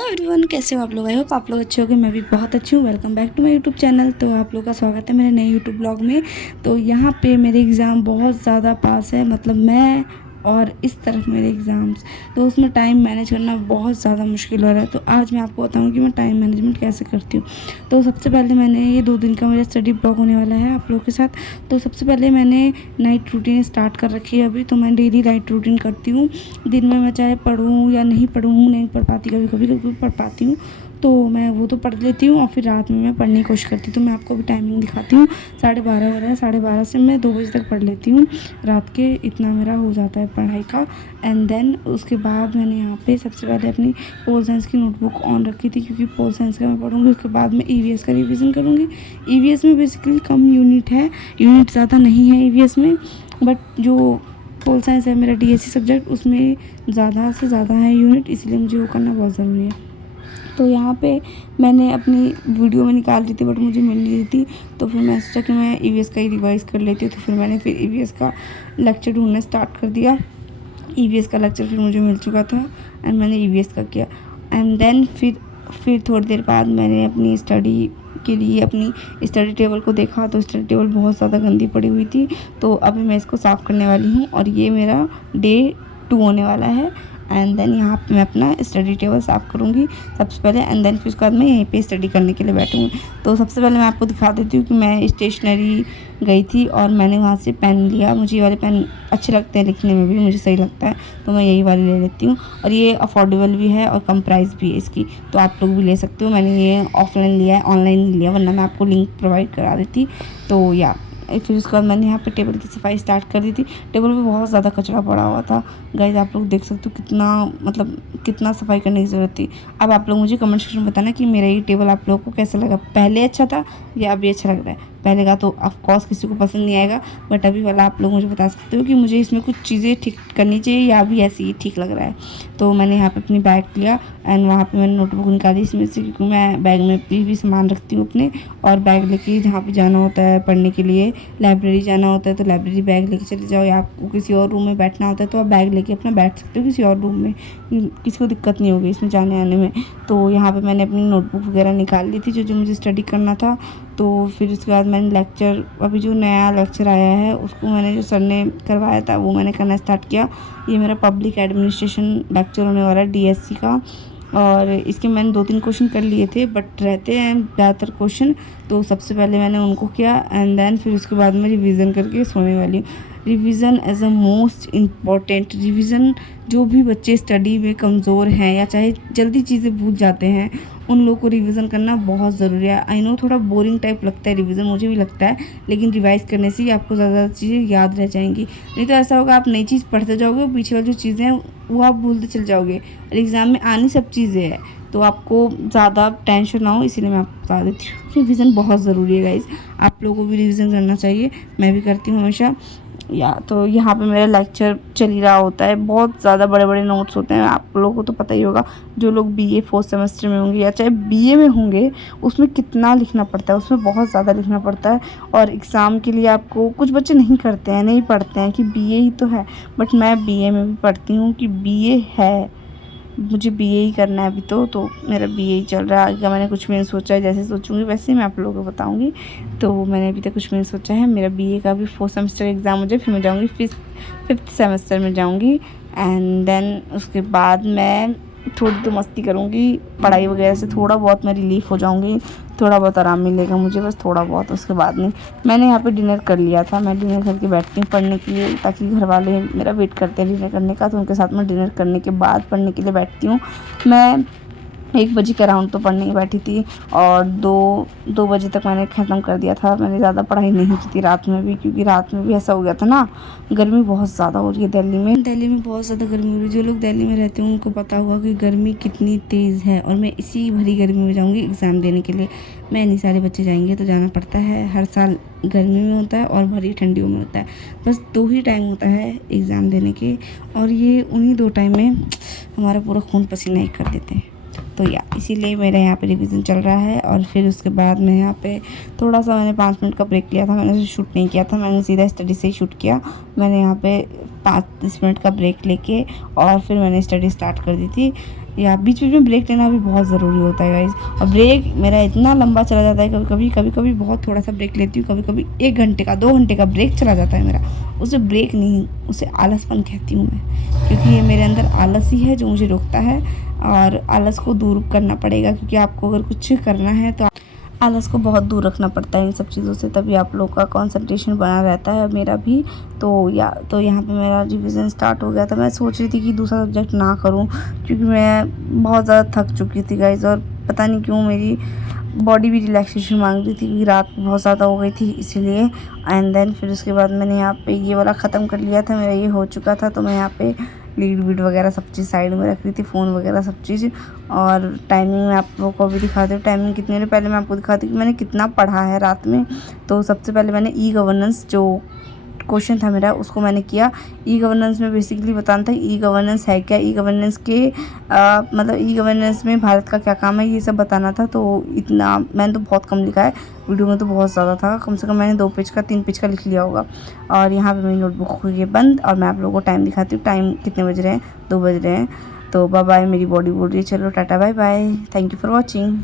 Hello everyone, कैसे हो आप लोग? आई होप आप लोग अच्छे होंगे। मैं भी बहुत अच्छी हूँ। Welcome back to my YouTube channel. तो आप लोग का स्वागत है मेरे नए यूट्यूब ब्लॉग में। तो यहाँ पे मेरे एग्ज़ाम बहुत ज़्यादा पास है, मतलब मैं और इस तरफ मेरे एग्ज़ाम्स, तो उसमें टाइम मैनेज करना बहुत ज़्यादा मुश्किल हो रहा है। तो आज मैं आपको बताऊँ कि मैं टाइम मैनेजमेंट कैसे करती हूँ। तो सबसे पहले मैंने ये 2 दिन का मेरा स्टडी ब्लॉग होने वाला है आप लोगों के साथ। तो सबसे पहले मैंने नाइट रूटीन स्टार्ट कर रखी है अभी। तो मैं डेली नाइट रूटीन करती हूँ। दिन में मैं चाहे पढूँ या नहीं पढूँ, नहीं पढ़ पाती, कभी पढ़ पाती हूँ, तो मैं वो तो पढ़ लेती हूँ और फिर रात में मैं पढ़ने की कोशिश करती हूँ। तो मैं आपको भी टाइमिंग दिखाती हूँ। 12:30 हो रहा है, 12:30 से मैं 2 बजे तक पढ़ लेती हूँ रात के। इतना मेरा हो जाता है पढ़ाई का। एंड देन उसके बाद मैंने यहाँ पे सबसे पहले अपनी पोल साइंस की नोटबुक ऑन रखी थी, क्योंकि पोल साइंस का मैं पढ़ूँगी। उसके बाद मैं ईवीएस का रिवीजन करूँगी। ईवीएस में बेसिकली कम यूनिट है, यूनिट ज़्यादा नहीं है ईवीएस में, बट जो पोल साइंस है मेरा डीएससी सब्जेक्ट, उसमें ज़्यादा से ज़्यादा है यूनिट, इसलिए मुझे वो करना बहुत ज़रूरी है। तो यहाँ पे मैंने अपनी वीडियो में निकाल ली थी, बट मुझे मिल नहीं रही थी। तो फिर मैं सोचा कि मैं ईवीएस का ही रिवाइज़ कर लेती हूँ। तो फिर मैंने ईवीएस का लेक्चर ढूंढना स्टार्ट कर दिया। ईवीएस का लेक्चर फिर मुझे मिल चुका था एंड मैंने ईवीएस का किया। एंड देन फिर थोड़ी देर बाद मैंने अपनी स्टडी के लिए अपनी स्टडी टेबल को देखा। तो स्टडी टेबल बहुत ज़्यादा गंदी पड़ी हुई थी। तो अभी मैं इसको साफ़ करने वाली हूँ और ये मेरा डे 2 होने वाला है। एंड देन यहाँ पे मैं अपना स्टडी टेबल साफ़ करूँगी सबसे पहले। एंड देन फिर उसके बाद मैं यहीं पे स्टडी करने के लिए बैठूँगी। तो सबसे पहले मैं आपको दिखा देती हूँ कि मैं स्टेशनरी गई थी और मैंने वहाँ से पेन लिया। मुझे ये वाले पेन अच्छे लगते हैं, लिखने में भी मुझे सही लगता है, तो मैं यही वाली ले लेती हूँ। और ये अफोर्डेबल भी है और कम प्राइस भी है इसकी, तो आप लोग भी ले सकते हो। मैंने ये ऑफलाइन लिया है, ऑनलाइन नहीं लिया, वरना मैं आपको लिंक प्रोवाइड करा देती। तो या फिर उसके बाद मैंने यहाँ पे टेबल की सफाई स्टार्ट कर दी थी। टेबल पे बहुत ज़्यादा कचरा पड़ा हुआ था गाइस, आप लोग देख सकते हो कितना सफाई करने की ज़रूरत थी। अब आप लोग मुझे कमेंट सेक्शन में बताना कि मेरा ये टेबल आप लोगों को कैसा लगा, पहले अच्छा था या अभी अच्छा लग रहा है। पहले का तो ऑफकोर्स किसी को पसंद नहीं आएगा, बट अभी वाला आप लोग मुझे बता सकते हो कि मुझे इसमें कुछ चीज़ें ठीक करनी चाहिए या अभी ऐसे ही ठीक लग रहा है। तो मैंने यहाँ पे अपनी बैग लिया एंड वहाँ पे मैंने नोटबुक निकाली इसमें से, क्योंकि मैं बैग में भी सामान रखती हूँ अपने। और बैग लेके जहाँ पे जाना होता है पढ़ने के लिए, लाइब्रेरी जाना होता है तो लाइब्रेरी बैग लेके चले जाओ, या आपको किसी और रूम में बैठना होता है तो आप बैग लेके अपना बैठ सकते हो किसी और रूम में, किसी को दिक्कत नहीं होगी इसमें जाने आने में। तो यहाँ पे मैंने अपनी नोटबुक वगैरह निकाल ली थी जो मुझे स्टडी करना था। तो फिर उसके बाद मैंने लेक्चर, अभी जो नया लेक्चर आया है उसको मैंने, जो सर ने करवाया था वो मैंने करना स्टार्ट किया। ये मेरा पब्लिक एडमिनिस्ट्रेशन लेक्चर होने वाला है डीएससी का। और इसके मैंने 2-3 क्वेश्चन कर लिए थे, बट रहते हैं ज़्यादातर क्वेश्चन, तो सबसे पहले मैंने उनको किया। एंड देन फिर उसके बाद मैं रिवीजन करके सोने वाली हूँ। Revision as a most important, revision जो भी बच्चे स्टडी में कमज़ोर हैं या चाहे जल्दी चीज़ें भूल जाते हैं, उन लोगों को रिवीजन करना बहुत ज़रूरी है। आई नो थोड़ा बोरिंग टाइप लगता है रिवीजन, मुझे भी लगता है, लेकिन रिवाइज़ करने से ही आपको ज़्यादा चीज़ें याद रह जाएंगी। नहीं तो ऐसा होगा आप नई चीज़ पढ़ते जाओगे और पीछे वाली जो चीज़ें हैं वो आप भूलते चल जाओगे। और एग्ज़ाम में आनी सब चीज़ें हैं, तो आपको ज़्यादा टेंशन ना हो, इसीलिए मैं आपको बता देती हूँ रिवीजन बहुत ज़रूरी है गाइज़। आप लोगों को भी रिवीजन करना चाहिए, मैं भी करती हूँ हमेशा। या तो यहाँ पे मेरा लेक्चर चल ही रहा होता है, बहुत ज़्यादा बड़े बड़े नोट्स होते हैं, आप लोगों को तो पता ही होगा। जो लोग बीए 4th सेमेस्टर में होंगे या चाहे बीए में होंगे, उसमें कितना लिखना पड़ता है, उसमें बहुत ज़्यादा लिखना पड़ता है। और एग्ज़ाम के लिए आपको, कुछ बच्चे नहीं करते हैं, नहीं पढ़ते हैं कि बीए ही तो है, बट मैं बीए में भी पढ़ती हूँ कि बीए है, मुझे बीए ही करना है अभी तो मेरा बीए ही चल रहा है। आगे का मैंने कुछ भी नहीं सोचा है, जैसे सोचूंगी वैसे ही मैं आप लोगों को बताऊंगी। तो मैंने अभी तक कुछ भी नहीं सोचा है। मेरा बीए का भी 4th सेमेस्टर एग्ज़ाम हो जाए, फिर मैं जाऊंगी 5th सेमेस्टर में जाऊंगी। एंड देन उसके बाद मैं थोड़ी तो मस्ती करूँगी, पढ़ाई वगैरह से थोड़ा बहुत मैं रिलीफ़ हो जाऊँगी, थोड़ा बहुत आराम मिलेगा मुझे, बस थोड़ा बहुत। उसके बाद में मैंने यहाँ पे डिनर कर लिया था, मैं डिनर करके बैठती हूँ पढ़ने के लिए, ताकि घर वाले मेरा वेट करते हैं डिनर करने का, तो उनके साथ मैं डिनर करने के बाद पढ़ने के लिए बैठती हूँ। मैं 1 बजे के अराउंड तो पढ़ने ही बैठी थी और 2 बजे तक मैंने ख़त्म कर दिया था। मैंने ज़्यादा पढ़ाई नहीं की थी रात में भी, क्योंकि रात में भी ऐसा हो गया था ना, गर्मी बहुत ज़्यादा हो रही है दिल्ली में बहुत ज़्यादा गर्मी हो रही है। जो लोग दिल्ली में रहते हैं उनको पता होगा कि गर्मी कितनी तेज़ है। और मैं इसी भरी गर्मी में जाऊँगी एग्ज़ाम देने के लिए। मैं नहीं, सारे बच्चे जाएंगे तो जाना पड़ता है, हर साल गर्मी में होता है और भरी ठंडियों में होता है। बस 2 ही टाइम होता है एग्ज़ाम देने के, और ये उन्हीं 2 टाइम में हमारा पूरा खून पसीना एक कर देते हैं। तो या इसीलिए मेरा यहाँ पे रिवीजन चल रहा है। और फिर उसके बाद मैं यहाँ पे थोड़ा सा, मैंने 5 मिनट का ब्रेक लिया था, मैंने उसे शूट नहीं किया था, मैंने सीधा स्टडी से ही शूट किया। मैंने यहाँ पे 5-10 मिनट का ब्रेक लेके और फिर मैंने स्टडी स्टार्ट कर दी थी। या बीच बीच में ब्रेक लेना भी बहुत ज़रूरी होता है गाइज़। और ब्रेक मेरा इतना लंबा चला जाता है, कभी कभी बहुत थोड़ा सा ब्रेक लेती हूँ, कभी कभी 1 घंटे का 2 घंटे का ब्रेक चला जाता है मेरा। उसे ब्रेक नहीं, उसे आलसपन कहती हूँ मैं, क्योंकि ये मेरे अंदर आलस ही है जो मुझे रोकता है। और आलस को दूर करना पड़ेगा, क्योंकि आपको अगर कुछ करना है तो आलस को बहुत दूर रखना पड़ता है इन सब चीज़ों से, तभी आप लोग का कंसंट्रेशन बना रहता है, मेरा भी। तो यहाँ पे मेरा रिवीजन स्टार्ट हो गया था। मैं सोच रही थी कि दूसरा सब्जेक्ट ना करूं, क्योंकि मैं बहुत ज़्यादा थक चुकी थी गाइज, और पता नहीं क्यों मेरी बॉडी भी रिलैक्सेशन मांग रही थी, क्योंकि रात बहुत ज़्यादा हो गई थी इसीलिए। एंड देन फिर उसके बाद मैंने यहाँ पे ये वाला ख़त्म कर लिया था, मेरा ये हो चुका था। तो मैं यहाँ पे लीड वीड वगैरह सब चीज़ साइड में रख रही थी, फ़ोन वगैरह सब चीज़। और टाइमिंग मैं आप लोगों को भी दिखाती हूँ, टाइमिंग कितनी है। पहले मैं आपको दिखाती हूँ कि मैंने कितना पढ़ा है रात में। तो सबसे पहले मैंने ई गवर्नेंस जो क्वेश्चन था मेरा, उसको मैंने किया। ई गवर्नेंस में बेसिकली बताना था ई गवर्नेंस है क्या, ई गवर्नेंस के मतलब ई गवर्नेंस में भारत का क्या काम है, ये सब बताना था। तो इतना मैंने तो बहुत कम लिखा है, वीडियो में तो बहुत ज़्यादा था, कम से कम मैंने 2 पेज का 3 पेज का लिख लिया होगा। और यहाँ पे मेरी नोटबुक हुई है बंद, और मैं आप लोगों को टाइम दिखाती हूँ। टाइम कितने बज रहे हैं, 2 बज रहे हैं। तो बाय बाय, मेरी बॉडी बोल रही है चलो tata bye bye, thank you for watching.